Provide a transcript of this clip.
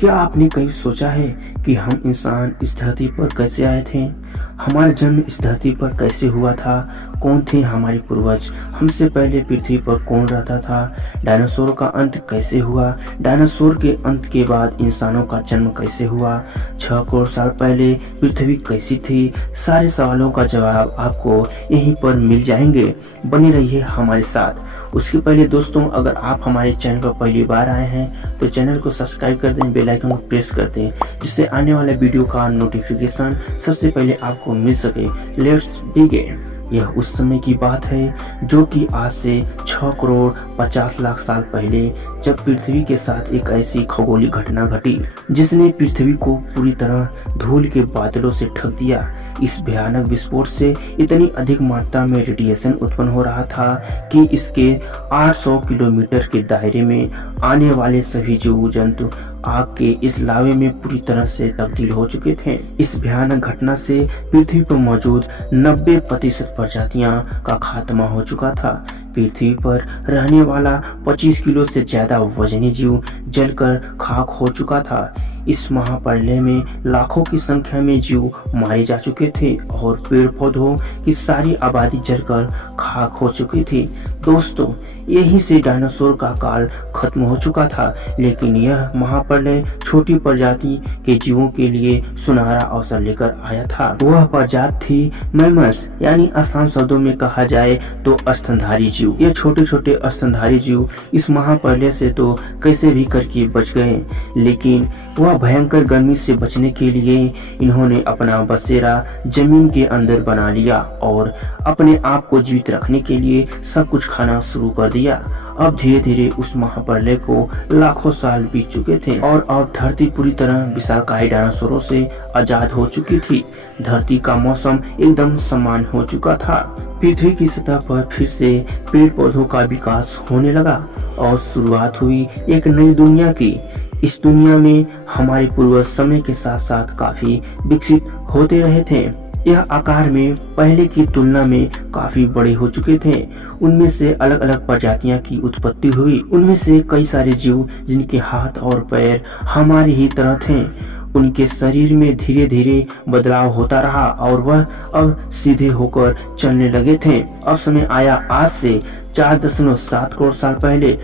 क्या आपने कभी सोचा है कि हम इंसान इस धरती पर कैसे आए थे? हमारा जन्म इस धरती पर कैसे हुआ था? कौन थे हमारे पूर्वज? हमसे पहले पृथ्वी पर कौन रहता था? डायनासोर का अंत कैसे हुआ? डायनासोर के अंत के बाद इंसानों का जन्म कैसे हुआ? 6 करोड़ साल पहले पृथ्वी कैसी थी? सारे सवालों का जवाब आपको यहीं पर मिल जाएंगे। बने रहिए हमारे साथ। उसके पहले दोस्तों, अगर आप हमारे चैनल पर पहली बार आए हैं तो चैनल को सब्सक्राइब कर दें, बेल आइकन को प्रेस कर दें, जिससे आने वाले वीडियो का नोटिफिकेशन सबसे पहले आपको मिल सके। Let's begin. यह उस समय की बात है जो कि आज से 6 करोड़ 50 लाख साल पहले, जब पृथ्वी के साथ एक ऐसी खगोलीय घटना घटी जिसने पृथ्वी को पूरी तरह धूल के बादलों से ढक दिया। इस भयानक विस्फोट से इतनी अधिक मात्रा में रेडिएशन उत्पन्न हो रहा था कि इसके 800 किलोमीटर के दायरे में आने वाले सभी जीव जंतु आग के इस लावे में पूरी तरह से तब्दील हो चुके थे। इस भयानक घटना से पृथ्वी पर मौजूद 90% प्रजातियां का खात्मा हो चुका था। पृथ्वी पर रहने वाला 25 किलो से ज्यादा वजनी जीव जलकर खाक हो चुका था। इस महाप्रलय में लाखों की संख्या में जीव मारे जा चुके थे और पेड़ पौधों की सारी आबादी जलकर खाक हो चुकी थी। दोस्तों, यहीं से डायनासोर का काल खत्म हो चुका था, लेकिन यह महाप्रलय छोटी प्रजाति के जीवों के लिए सुनहरा अवसर लेकर आया था। वह प्रजाति थी मैमल्स, यानी आसान शब्दों में कहा जाए तो स्तनधारी जीव। ये छोटे छोटे स्तनधारी जीव इस महाप्रलय से तो कैसे भी करके बच गए, लेकिन वह भयंकर गर्मी से बचने के लिए इन्होंने अपना बसेरा जमीन के अंदर बना लिया और अपने आप को जीवित रखने के लिए सब कुछ खाना शुरू कर दिया। अब धीरे धीरे उस महाप्रलय को लाखों साल बीत चुके थे और अब धरती पूरी तरह विशालकाय डायनासोरों से आजाद हो चुकी थी। धरती का मौसम एकदम समान हो चुका था। पृथ्वी की सतह पर फिर से पेड़ पौधों का विकास होने लगा और शुरुआत हुई एक नई दुनिया की। इस दुनिया में हमारे पूर्वज समय के साथ साथ काफी विकसित होते रहे थे। यह आकार में पहले की तुलना में काफी बड़े हो चुके थे। उनमें से अलग अलग प्रजातियां की उत्पत्ति हुई। उनमें से कई सारे जीव जिनके हाथ और पैर हमारी ही तरह थे, उनके शरीर में धीरे धीरे बदलाव होता रहा और वह अब सीधे होकर चलने लगे थे। अब समय आया आज से 4.7 करोड़ साल पहले